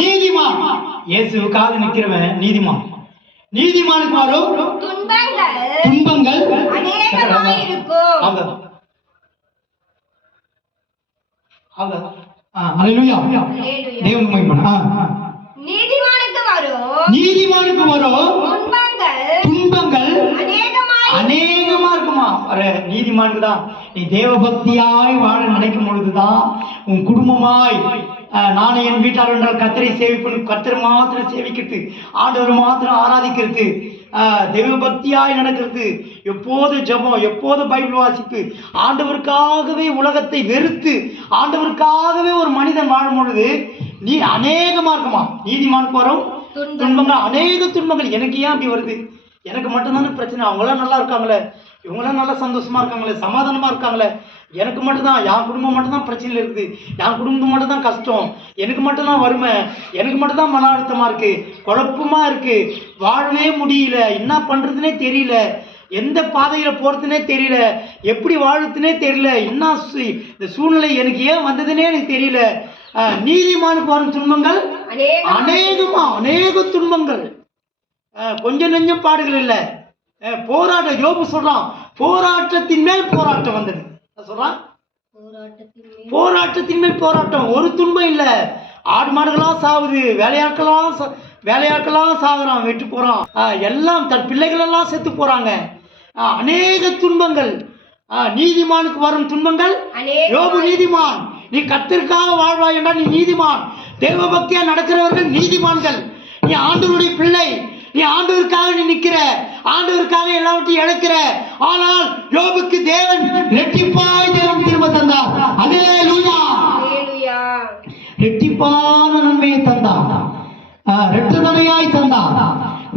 நீதிமான். இயேசுவுக்காக நிக்கிறவன் நீதிமான். நீதிமானுக்கு வரும் துன்பங்கள் அநேகமாய் இருக்கும். அல்லேலூயா. தேவன் மகிமை. நீதிமானுக்கு வரும் துன்பங்கள் அநேகமா இருக்குமா. நீதிமானுக்கு தான். நீ தேவ பக்தியாய் வாழ நினைக்கும் பொழுதுதான் உன் குடும்பமாய் நானே என் வீட்டார் என்றால் கர்த்தரை சேவிப்பேன், கர்த்தர் மாத்திரம் சேவிக்கிறது, ஆண்டவர் மாத்திரம் ஆராதிக்கிறது, தெய்வ பக்தியாய் நடக்கிறது, எப்போது ஜெபம், எப்போது பைபிள் வாசிப்பு, ஆண்டவருக்காகவே உலகத்தை வெறுத்து ஆண்டவருக்காகவே ஒரு மனிதன் வாழும் பொழுது நீ அநேகமா இருக்குமா. நீதிமானுக்கு வரும் துன்பங்கள் அநேக துன்பங்கள். எனக்கு ஏன் அப்படி வருது? எனக்கு மட்டும்தானே பிரச்சனை. அவங்களாம் நல்லா இருக்காங்களே, இவங்களாம் நல்லா சந்தோஷமா இருக்காங்களே, சமாதானமா இருக்காங்களே. எனக்கு மட்டும்தான், என் குடும்பம் மட்டும்தான் பிரச்சனையில் இருக்குது, என் குடும்பம் மட்டும்தான் கஷ்டம், எனக்கு மட்டும்தான் வறுமை, எனக்கு மட்டும்தான் மன அழுத்தமா இருக்கு, குழப்பமா இருக்கு, வாழவே முடியல, என்ன பண்றதுனே தெரியல, எந்த பாதையில போறதுனே தெரியல, எப்படி வாழறதுனே தெரியல, என்ன இந்த சூழ்நிலை எனக்கு ஏன் வந்ததுன்னே எனக்கு தெரியல. நீதிமானுக்கு வரும் துன்பங்கள் அநேக துன்பங்கள். கொஞ்சம் நெஞ்சம் பாடுகள் இல்லை, போராட்டம். யோபு சொல்றான், போராட்டத்தின் மேல் போராட்டம் வந்தது. சொல்றான், போராட்டத்தின் மேல் போராட்டம். ஒரு துன்பம் இல்லை. ஆடு மாடுகளாம் சாவுது, வேலையாட்களாம் சாகுறான், வெட்டு போறான், எல்லாம் தன் பிள்ளைகள் எல்லாம் செத்து போறாங்க. அநேக துன்பங்கள். நீதிமானுக்கு வரும் துன்பங்கள். யோபு நீதிமான். நீ கர்த்தருக்காக வாழ்வாய் என்றால் நீ நீதிமான். தேவ பக்தியா நடக்கிறவர்கள் நீதிமான்கள். நீ ஆண்டவருடைய பிள்ளை, நீ ஆண்டவருக்காக நீ நிக்கிற, ஆண்டவருக்காக எல்லாவற்றையும் இழக்கிற. ஆனால் யோபுக்கு தேவன் ரெட்டிப்பாய் தேவன் திரும்ப தந்தார். அல்லேலூயா. ரெட்டிப்பான நன்மையை தந்தார், ரெட்டதனையாய் தந்தார்.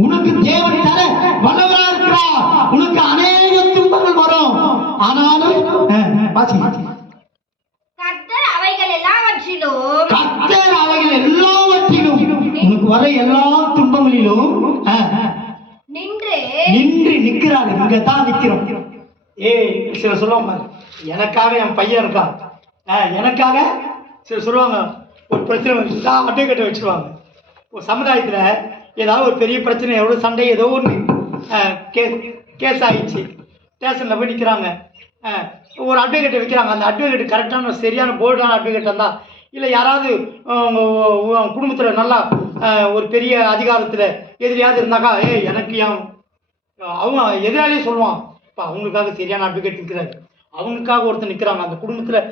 உனக்கு தேவன் தர வல்லவரா இருக்கிறார். உனக்கு அநேக துன்பங்கள் வரும், ஆனாலும் கர்த்தர் அவைகள் எல்லாவற்றிலும் உனக்கு வர எல்லா துன்பங்களிலும் நின்று நிற்கிறாரு. இங்கதான் நிக்கிறோம். சில சொல்லுவாங்க, எனக்காக என் பையன் இருக்கான், எனக்காக. சில சொல்லுவாங்க, ஒரு பிரச்சனை வந்து அட்வொகேட்டை வச்சிருவாங்க. ஒரு சமுதாயத்துல ஏதாவது ஒரு பெரிய பிரச்சனை, எவ்வளோ சண்டை, ஏதோ ஒன்று கேஸ் ஆகிடுச்சு, ஸ்டேஷனில் போய் நிற்கிறாங்க, ஒரு அட்வொகேட்டை வைக்கிறாங்க. அந்த அட்வொகேட் கரெக்டான சரியான போல்டான அட்வொகேட் இருந்தால், இல்லை யாராவது குடும்பத்தில் நல்லா ஒரு பெரிய அதிகாரத்தில் எதிரியாவது இருந்தாக்கா, எனக்கு ஏன் அவங்க எதிராலே சொல்லுவான், இப்போ அவங்களுக்காக சரியான அட்வொகேட் நிற்கிறாரு, அவங்களுக்காக ஒருத்தர் நிற்கிறாங்க. அந்த குடும்பத்தில்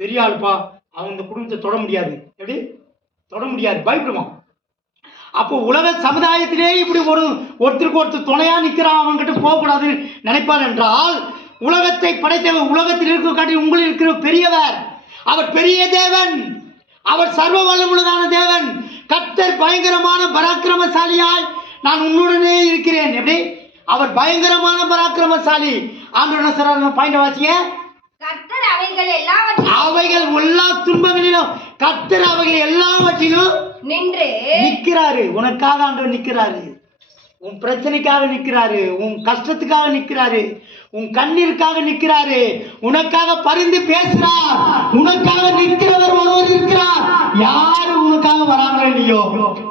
பெரிய ஆளுப்பா, அவங்க இந்த குடும்பத்தை தொட முடியாது, எப்படி தொட முடியாது, பயப்படுவான். அப்போ உலக சமுதாயத்திலே இப்படி ஒருத்தருக்கு ஒருத்தர் துணையா நிற்கிறான், அவன்கிட்ட போகக்கூடாதுன்னு நினைப்பார் என்றால், உலகத்தை படைத்தவர், உலகத்தில் இருக்க காட்டி உங்களில் இருக்கிற பெரியவர், அவர் பெரிய தேவன், அவர் சர்வ வல்லமுள்ளதான தேவன். கர்த்தர் பயங்கரமான பராக்கிரமசாலியாய் நான் உன்னுடனே இருக்கிறேன். எப்படி அவர் பயங்கரமான பராக்கிரமசாலி. ஆண்டவருடைய சரண பாயிண்ட் வாசிங்க. கர்த்தர் அவைகள் எல்லா துன்பங்களிலும், கர்த்தர் அவைகள் எல்லாவற்றிலும் நின்று நிற்கிறாரு. உனக்காக ஆண்டவர் நிற்கிறாரு, உன் பிரச்சனைக்காக நிற்கிறாரு, உன் கஷ்டத்துக்காக நிற்கிறாரு, உன் கண்ணீருக்காக நிற்கிறாரு, உனக்காக பரிந்து பேசுறார். உனக்காக நிற்கிறவர் ஒருவர் இருக்கிறார். யாரு உனக்காக வராங்களோ இல்லையோ,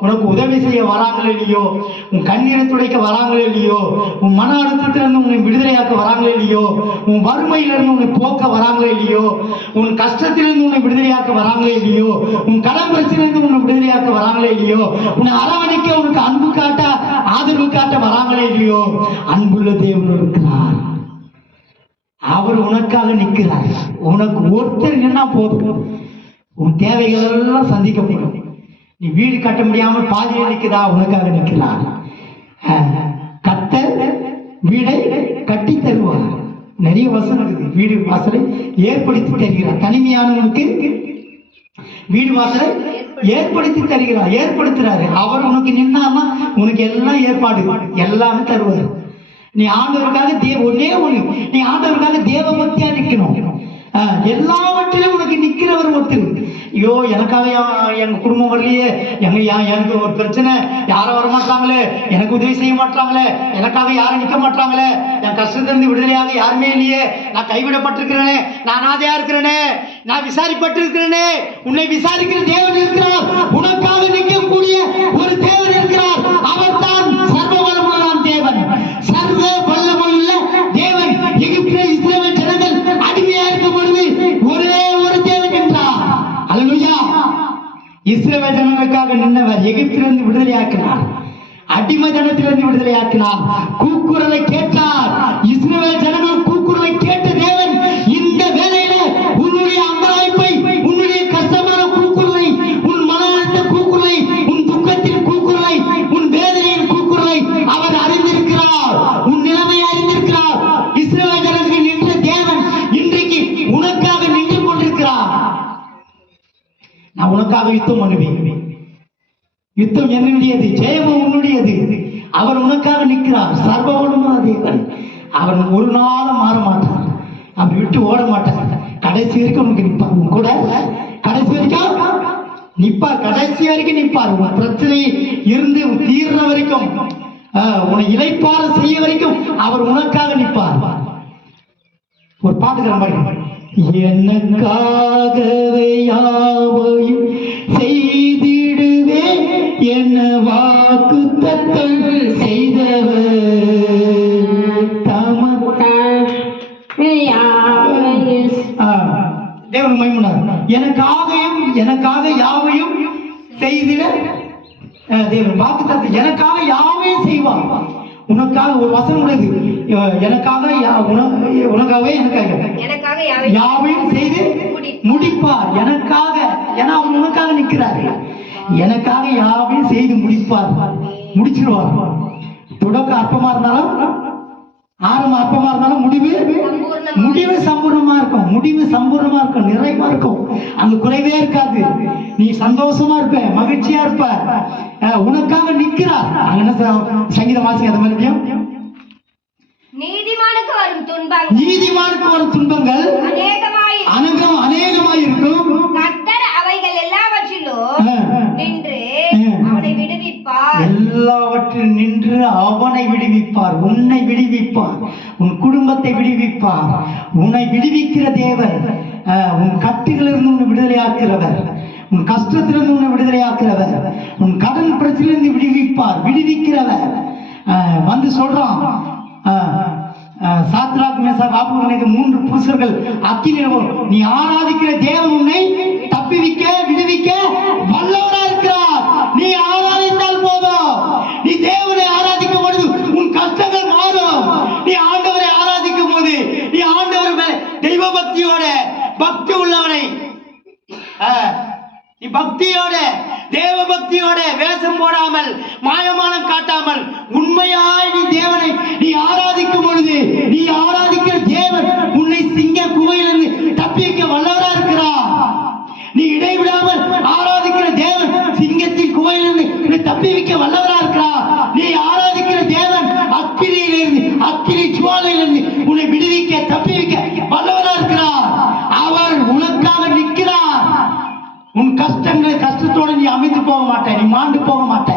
உனக்கு உதவி செய்ய வராங்களோ இல்லையோ, உன் கண்ணீரை துடைக்க வராங்களோ இல்லையோ, உன் மன அழுத்தத்திலிருந்து உன்னை விடுதலையாக்க வராங்களோ இல்லையோ, உன் வறுமையிலிருந்து உன்னை போக்க வராங்களோ இல்லையோ, உன் கஷ்டத்திலிருந்து உன்னை விடுதலையாக்க வராங்களோ இல்லையோ, உன் கடன் பிரச்சனையிலிருந்து உன்னை விடுதலையாக்க வராங்களோ இல்லையோ, உன்னை அரவணைக்க உனக்கு அன்பு காட்ட ஆதரவு காட்ட வராங்களோ இல்லையோ, அன்புள்ள தேவன் இருக்கிறார். அவர் உனக்காக நிற்கிறார். உனக்கு ஒருத்தர் நின்னா போதும், உன் தேவைகள் எல்லாம் சந்திக்கப்படும். நீ வீடு கட்ட முடியாமல் பாதியில் நிற்கிறா, உனக்காக நிற்கிறார். கர்த்தர் வீடை கட்டி தருவார். நிறைய வசனம் இருக்குது. வீடு வாசலை ஏற்படுத்தி தருகிறார். தனிமையானவனுக்கு வீடு வாசலை ஏற்படுத்தி தருகிறார், ஏற்படுத்துறாரு. அவர் உனக்கு நின்னாமா உனக்கு எல்லாம் ஏற்பாடு எல்லாமே தருவார். நீ ஆண்டவருக்காக ஒன்னே ஒண்ணு, நீ ஆண்டவருக்காக தேவ பக்தியா நிக்கணும். எல்லாவற்றிலும் உனக்கு நிக்கிறவர் ஒருத்தர். ஐயோ எனக்காக எங்க குடும்பம் வரலையே, எனக்கு ஒரு பிரச்சனை, யாரும் வரமாட்டாங்களே, எனக்கு உதவி செய்ய மாட்டாங்களே, எனக்காக யாரும் நிற்க மாட்டாங்களே, என் கஷ்டத்திலிருந்து விடுதலையாக யாருமே இல்லையே, நான் கைவிடப்பட்டிருக்கிறேனே, நான் அனாதையா இருக்கிறேனே, நான் விசாரிப்பட்டிருக்கிறேனே. உன்னை விசாரிக்கிற தேவன் இருக்கிறார். உனக்கு அல்லேலூயா. இஸ்ரவேல் ஜனங்களுக்காக நின்றவர் எகிப்திலிருந்து விடுதலையாக்கினார், அடிமைத்தனத்திலிருந்து விடுதலையாக்கினார், கூக்குரலை கேட்டார். இஸ்ரவேல் ஜனங்கள் கூக்குரலை கேட்ட தேவன் இந்த வேளையில உன்னுடைய அங்கலாய்ப்பை, உன்னுடைய கஷ்டமான கூக்குரலை, உன் மன அழுத்த கூக்குரலை, உன் துக்கத்தின் கூக்குரலை, உன் வேதனையின் கூக்குரலை அவர் அறிந்திருக்கிறார். உன் நிலைமை அறிந்திருக்கிறார். இஸ்ரவேல் ஜனங்களுக்கு நின்ற தேவன் இன்றைக்கு உனக்காக நின்று கொண்டிருக்கிறார். நான் உனக்காக யுத்தம் பண்ணுவேன். யுத்தம் என்னுடையது, ஜெயமும் உன்னுடையது. அவர் உனக்காக நிற்கிறார். சர்வவல்லமையுள்ள தேவன். அவர் ஒரு நாளும் மாற மாட்டார். அவர் விட்டு ஓட மாட்டார். கடைசி வரைக்கும் உனக்கு நிற்பார். உன் கூட கடைசி வரைக்கும் நிற்பார். கடைசி வரைக்கும் நிற்பார். உன் பிரச்சனை இருந்து தீர்ற வரைக்கும், உன்னை இளைப்பாற செய்ய வரைக்கும் அவர் உனக்காக நிற்பார். ஒரு பாட்டுக்கிற மாதிரி, எனக்காகவே யாவையும் செய்திடுவே என்ன வாக்கு தத்தம் செய்தவர் தேவன் மைமுனார். எனக்காக யாவையும் செய்திட தேவன் வாக்கு தத்தம், எனக்காக யாவையும் செய்வார். உனக்காக ஒரு வசனம் உள்ளது, எனக்காக உனக்காகவே எனக்காக யாவையும் செய்து முடிப்பார். எனக்காக, ஏன்னா அவர் உனக்காக நிற்கிறாரு. எனக்காக யாவையும் செய்து முடிப்பார், முடிச்சிருவார். தொடக்கம் அற்பமா இருந்தாலும், ஆரம்பம் அற்பமா இருந்தாலும் முடிவு சம்பூர்ணமா இருக்கும். முடிவு சம்பூர்ணமா இருக்கும், நிறைவா இருக்கும். அங்க குறைவே இருக்காது. நீ சந்தோஷமா இருப்ப, மகிழ்ச்சியா இருப்ப. உனக்காக நிற்கிறார். அங்க என்ன சங்கீத வாசிக்க அது மறுபடியும், நீதிமானுக்கு வரும் துன்பங்கள் அநேகமாய் இருக்கும். கர்த்தர் அவைகள் எல்லாவற்றிலும் நின்று அவனை விடுவிப்பார். எல்லாவற்றில் நின்று அவனை விடுவிப்பார். உன்னை விடுவிப்பார். உன் குடும்பத்தை விடுவிப்பார். உன்னை விடுவிக்கிற தேவன். உன் கட்டுகளிலிருந்து உன்னை விடுதலையாக்கிறவர். உன் கஷ்டத்திலிருந்து உன்னை விடுதலையாக்கிறவர். உன் கடன் பிரச்சனையிலிருந்து விடுவிக்கிறவர். வந்து சொல்றான், சாத்ராக் மேஷாக் ஆபேத்நேகோ 3 புருஷர்கள் அக்கினியில், நீ ஆராதிக்கிற தேவன் உன்னை தப்பிவிக்க விடுவிக்க வல்லவரா இருக்கிறார். நீ ஆராதித்தால் போதும். நீ தேவனை ஆராதிக்கும் பொழுது உன் கஷ்டங்கள் மாறும். நீ ஆண்டவரை ஆராதிக்கும் போது, நீ ஆண்டவர் தெய்வ பக்தியோட, பக்தி உள்ளவனை, நீ பக்தியோட, தேவ பக்தியோட, வேஷம் போடாமல், மாயமானம் காட்டாமல், உண்மையாய் நீ தேவனை நீ ஆராதிக்கும் பொழுது, நீ ஆராதிக்கிற தேவன் உன்னை சிங்க குகையிலிருந்து தப்பிக்க வல்லவரா இருக்கிறார். நீ இடைவிடாமல் ஆராதிக்கிற தேவன் சிங்கத்தின் குகையிலிருந்து தப்பிக்க வல்லவரா இருக்கிறார். நீ ஆராதிக்கிற தேவன் அக்கினியிலிருந்து, அக்கினி ஜுவாலையிலிருந்து உன்னை விடுவிக்க தப்பிக்க வல்லவரா இருக்கிறார். அவர் உனக்காக நிற்கிறார். உன் கஷ்டத்தோடு நீ அமைந்து போக மாட்ட, நீ மாண்டு போக மாட்ட.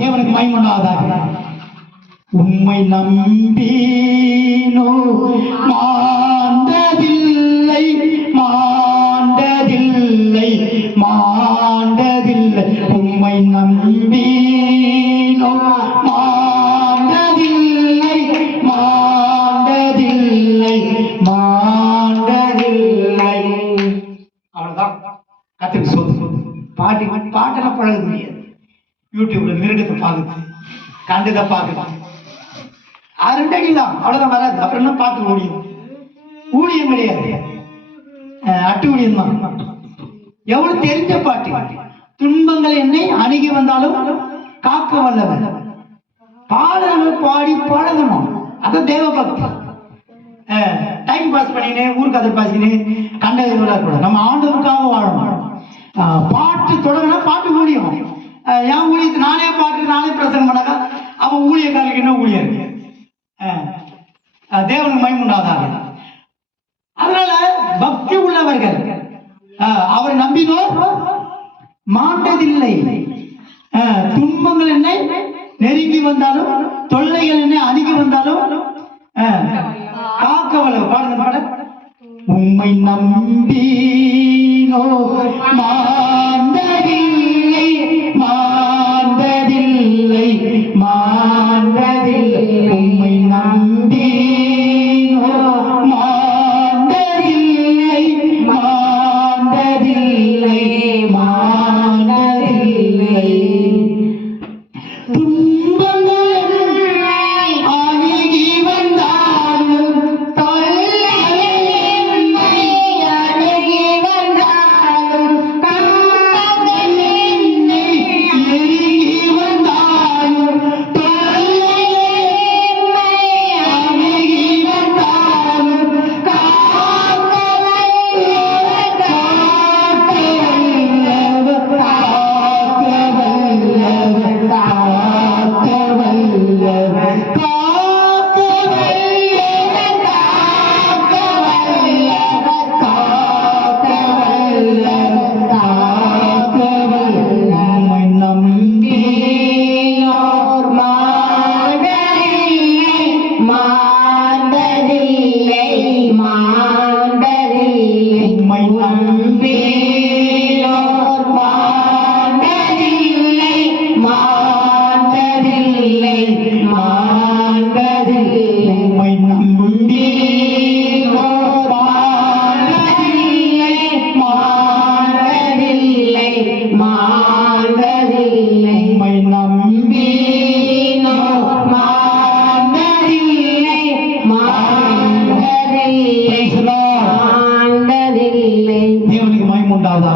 தேவனுக்கு மகிமையுண்டாவதாக. உம்மை நம்பினோ மாண்டதில்லை, மாண்டதில்லை, மாண்டதில்லை. உம்மை நம்பினோ மாண்டதில்லை, மாண்டதில்லை, மாண்டதில்லை. அவ்வளவுதான். கத்துக்கு சொல்லு. பாட்டெல்லாம் பழக முடியாது. யூடியூப்ல மிருகத்தை பார்க்குது, கண்டதை பார்க்குது. 2 அடி தான், அவ்வளவுதான் வராது. அப்புறம் என்ன பாட்டு ஊழியம் கிடையாது, அட்டு ஊழியம் தான். எவ்வளவு தெரிஞ்ச பாட்டு. துன்பங்கள் என்னை அணுகி வந்தாலும் காக்க வல்லவர். பாடல்கள் பாடி பழகணும். அதான் தேவ பக்தி. டைம் பாஸ் பண்ணினேன், ஊர் கதை பாசினே கண்ட இருக்கக்கூடாது. நம்ம ஆண்டவருக்காக வாழணும். பாட்டு தொடங்கினா பாட்டு ஊழியம். என் ஊழியத்தை நானே பாட்டு நானே பிரசங்கம் பண்ணாக்கா அவன் ஊழியக்காரருக்கு என்ன ஊழியம் இருக்கு? தேவனுக்கு மகிமையுண்டாவதாக. அதனால பக்தி உள்ளவர்கள் அவரை நம்பினோர் மாண்டதில்லை. துன்பங்கள் என்னை நெருங்கி வந்தாலும், தொல்லைகள் என்னை அணுகி வந்தாலும் காக்கவல்ல. பாருங்க பாட. உம்மை நம்பினோ மாண்டதில்லை, மாண்டதில்லை, மாண்டதில்லை. உம்மை நம்பினோ மாண்டதில்லை, மாண்டதில்லை,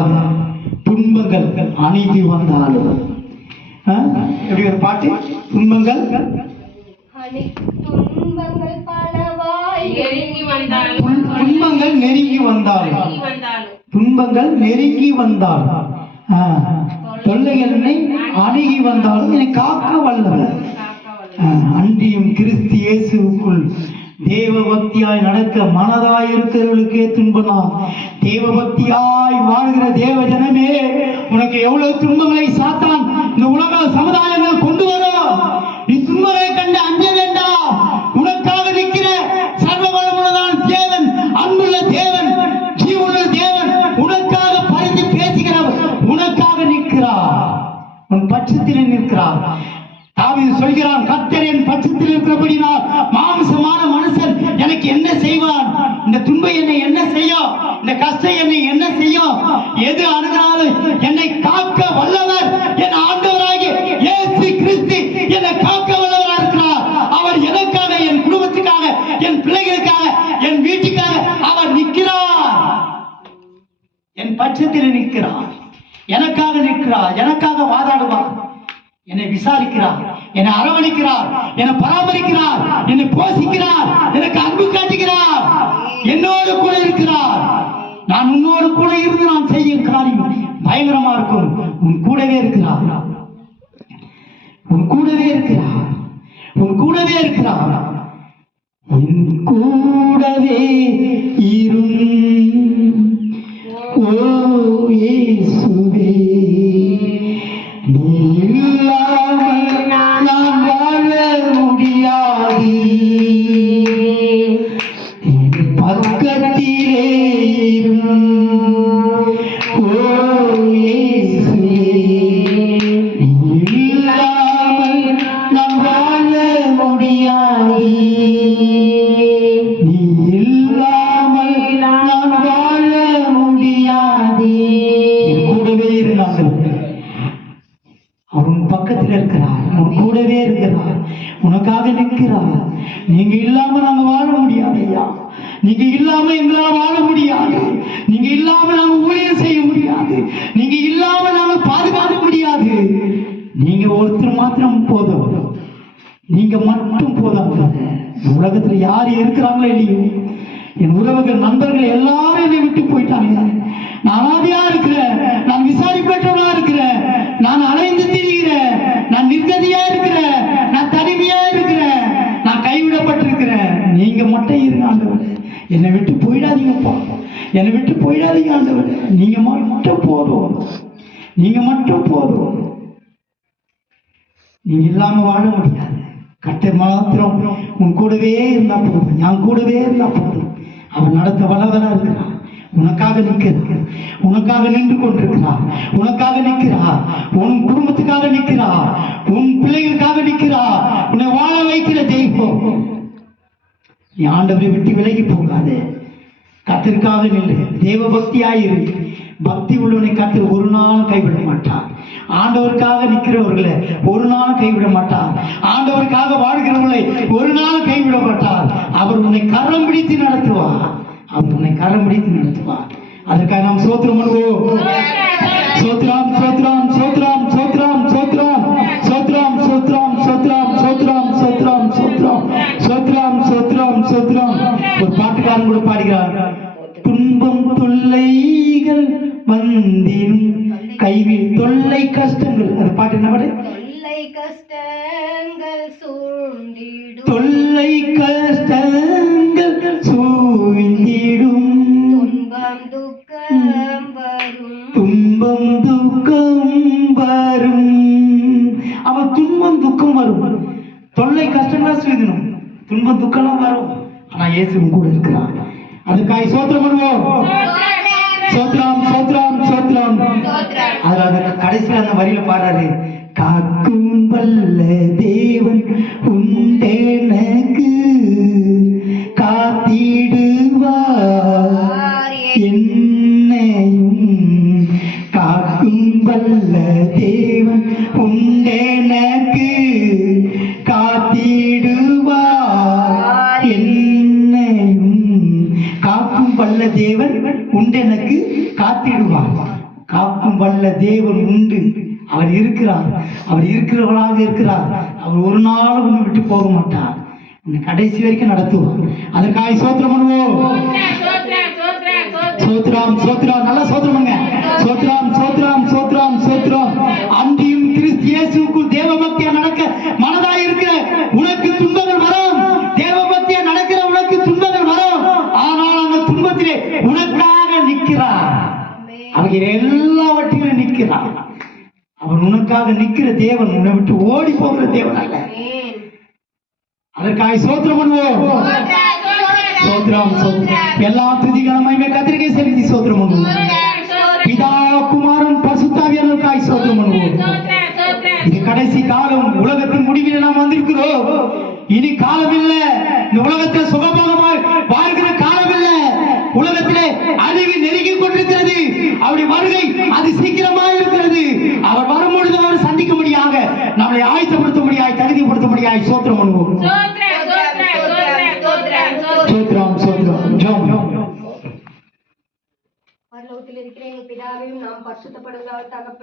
வந்தாலும் துன்பங்கள் அநீதி வந்தாலும் எப்படி ஒரு பாட்டு? துன்பங்கள் துன்பங்கள் பலவாய் நெருங்கி வந்தாலும் துன்பங்கள் நெருங்கி வந்தாலும் துன்பங்கள் நெருங்கி வந்தாலும் தொல்லைகள் என்னை அணுகி வந்தாலும் என்னை காக்க வல்லவர். அன்றியும் கிறிஸ்து இயேசுவுக்குள் தேவபக்தியாய் நடக்க மனதாய் இருக்கிறவர்களுக்கே துன்பனா. தேவபக்தியாய் வாழ்கிற தேவ ஜனமே, உனக்கு எவ்வளவு துன்பங்களை சாத்தான் இந்த உலக சமுதாயங்கள் கொண்டு வரும். நீ துன்பங்களை கண்டு அஞ்ச வேண்டாம். உனக்காக நிற்கிற சர்வ வல்லமையுள்ள தேவன், அன்புள்ள தேவன், ஜீவனுள்ள தேவன் உனக்காக பரிந்து பேசுகிறவர், உனக்காக நிற்கிறார், உன் பட்சத்தில் நிற்கிறார். தாவீது சொல்கிறான், கர்த்தர் என் பட்சத்தில் இருக்கிறபடினால் மாம்சமான மனுஷன் எனக்கு என்ன செய்வான்? இந்த துன்பம் என்னை என்ன செய்யும்? இந்த கஷ்டம் என்னை என்ன செய்யும்? எது அணுகினாலும் என்னை காக்க வல்லவர் என் ஆண்டவராகிய இயேசு கிறிஸ்து என்னை காக்க வல்லவராக இருக்கிறார். அவர் எனக்காக, என் குடும்பத்துக்காக, என் பிள்ளைகளுக்காக, என் வீட்டுக்காக அவர் நிற்கிறார். என் பட்சத்தில் நிற்கிறார், எனக்காக நிற்கிறார், எனக்காக வாதாடுவார், என்னை விசாரிக்கிறார், என்னை அரவணைக்கிறார், என்னை பராமரிக்கிறார், என்னை போஷிக்கிறார், எனக்கு அன்பு காட்டுகிறார், என்னோடு கூட இருக்கிறார். நான் உன்னோடு கூட இருந்து நான் செய்யும் காரியம் பயங்கரமா இருக்கும். உன் கூடவே இருக்கிறார், உன் கூடவே இருக்கிறார், உன் கூடவே இருக்கிறார். உன் கூடவே ஓ இயேசுவே, நீ இல்லாமல் நான் வாழ முடியாது. பக்கத்திலே ஓ இயேசுவே, நீ இல்லாமல் நான் வாழ முடியாது. நீ இல்லாமல் நான் வாழ முடியாது. கூடவே இருந்தாங்க. அவர் உன் பக்கத்தில் இருக்கிறார், உன் கூடவே இருக்கிறார், உனக்காக நிற்கிறார். நீங்க இல்லாம நாங்க வாழ முடியாது ஐயா, நீங்க இல்லாம எங்களால் வாழ முடியாது, நீங்க இல்லாம நாங்க ஊழியம் செய்ய முடியாது, நீங்க இல்லாம நாங்க பாதுகாக்க முடியாது. நீங்க ஒருத்தர் மாத்திரம் போதும், நீங்க மட்டும் போதும். உலகத்துல யார் இருக்கிறாங்களோ இல்லையோ, என் உறவுகள், நண்பர்கள் எல்லாரும் என்னை விட்டு போயிட்டாங்க. நான் அனாதையா இருக்கிறேன், நான் விசாரிப்பற்றவனா இருக்கிறேன், நான் அலைந்து திரிகிறேன், நான் நிர்கதியா இருக்கிறேன், நான் தனிமையா இருக்கிறேன், நான் கைவிடப்பட்டிருக்கிறேன். நீங்க மட்டும் இருங்க ஆண்டவரே, என்னை விட்டு போயிடாதீங்கப்பா, என்னை விட்டு போயிடாதீங்க ஆண்டவரே. நீங்க மட்டும் போதும், நீங்க மட்டும் போதும். நீங்க இல்லாம வாழ முடியாது. கர்த்தர் மாத்திரம் உன் கூடவே இருந்தா போதும், என் கூடவே இருந்தா போதும். அவர் நடத்த வல்லவரா இருக்கிறார், உனக்காக நிற்கிறார், உனக்காக நின்று கொண்டிருக்கிறார், உனக்காக நிற்கிறார், உன் குடும்பத்துக்காக நிற்கிறார், உன் பிள்ளைகளுக்காக நிற்கிறார், உன்னை வாழ வைக்கிற தெய்வம். நீ ஆண்டவரை விட்டு விலகி போகாது, கர்த்தருக்காக நில்லு, தேவ பக்தியாயிரு. பக்தி உள்ளவனை கர்த்தர் ஒரு நாள் கைவிட மாட்டார். ஆண்டவருக்காக நிற்கிறவர்களை ஒரு நாள் கைவிட மாட்டார். ஆண்டவருக்காக வாழ்கிறவர்களை ஒரு நாள் கைவிட மாட்டார். அவர் உன்னை கரம் பிடித்து நடத்துவார், அவர் உன்னை கரம் பிடித்து நடத்துவார். அதற்காக நாம் சோத்திரம் பண்ணுவோம். சோத்ராம் சோத்ராம் சோத்ராம் சோத்ராம் சோத்ராம் சோத்ராம் சோத்ராம் சோத்ராம் சோத்ராம் சோத்ராம் சோத்ராம் சோத்ராம் சோத்ராம் சோத்ராம். ஒரு பாட்டுக்காரன் கூட பாடுகிறார், துன்பம் தொல்லைகள் வந்தினும் கைவில் தொல்லை கஷ்டங்கள். அது பாட்டு என்ன பாடு? தொல்லை கஷ்டங்கள் சூழ்ந்திடும், தொல்லை கஷ்டங்கள் சூழ்ந்திடும், துன்பம் துக்கம் வரும், துன்பம் துக்கம் வரும். அவன் துன்பம் துக்கம் வரும், தொல்லை கஷ்டங்களா சூழ்ந்திடும், துன்பம் துக்கம் வரும். ஆனா இயேசு கூட இருக்கிறார். அதுக்காக சோத்திரம் பண்ணுவோம். சோத்ராம் சோத்ராம் சோத்ராம். அதுல கடைசியில் அந்த வரியில பாடுறாரு, காக்கும் வல்ல தேவன் உண்டெனக்கு காத்திடுவார் என்னையும். காக்கும் வல்ல தேவன் உண்டெனக்கு காத்திடுவார் என்னையும். காக்கும் வல்ல தேவன் உண்டெனக்கு காத்திடுவார். காக்கும் வல்ல தேவன் உண்டு. அவர் இருக்கிறார். அவர் இருக்கிறவராக இருக்கிறார். அவர் ஒரு நாளும் உன்னை விட்டு போக மாட்டார். உன்னை கடைசி வரைக்கும் நடத்துவார். அதற்காக சோத்திரம் பண்ணுவோம். சோத்ராம் சோத்ராம் நல்லா சோத்திரம் பண்ணுங்க. சோத்ராம் சோத்ராம் சோத்ராம் சோத்ராம். அன்றியும் கிறிஸ்து இயேசுவுக்குள் தேவபக்தியா நடக்க மனதாய் இருக்கிற உனக்கு துன்பங்கள் வரும். தேவபக்தியா நடக்கிற உனக்கு துன்பங்கள் வரும். ஆனால் அந்த துன்பத்திலே உனக்காக நிற்கிறார். அவர் எல்லாவற்றிலும் நிற்கிறார். அவர் உனக்காக நிற்கிற தேவன், உன்னை விட்டு ஓடி போகிற தேவன் அல்ல. அதற்காக சோத்திரம் பண்ணுவோம். சோத்ராம் சோத்ரம். எல்லா துதிகரமையுமே கத்திரிக்கை செலுத்தி சோத்திரம் பண்ணுவோம். பிதா குமாரன் பரிசுத்தாவியானவருக்காக சோத்திரம் பண்ணுவோம். இது கடைசி காலம். உலகத்தின் முடிவில் நாம் வந்திருக்கிறோம். இனி காலம் இல்லை. இந்த உலகத்தில் சுகபோகமாய் வாழ்கிற காலம் இல்லை. உலகத்திலே அழிவு நெருங்கி கொண்டிருக்கிறது. அவருடைய வருகை அது சீக்கிரமாக இருக்கிறது. அவர் வரும்பொழுது அவர் சந்திக்க முடியாக நம்மளை ஆயத்தப்படுத்த முடியாய், தகுதிப்படுத்த முடியாய் சோத்திரம் பண்ணுவோம். சோத்ரம் சோத்ரம் ஜோம். பரலோகத்தில் இருக்கிற எங்கள் பிதாவையும் நாம் பரிசுத்தப்படுவதாக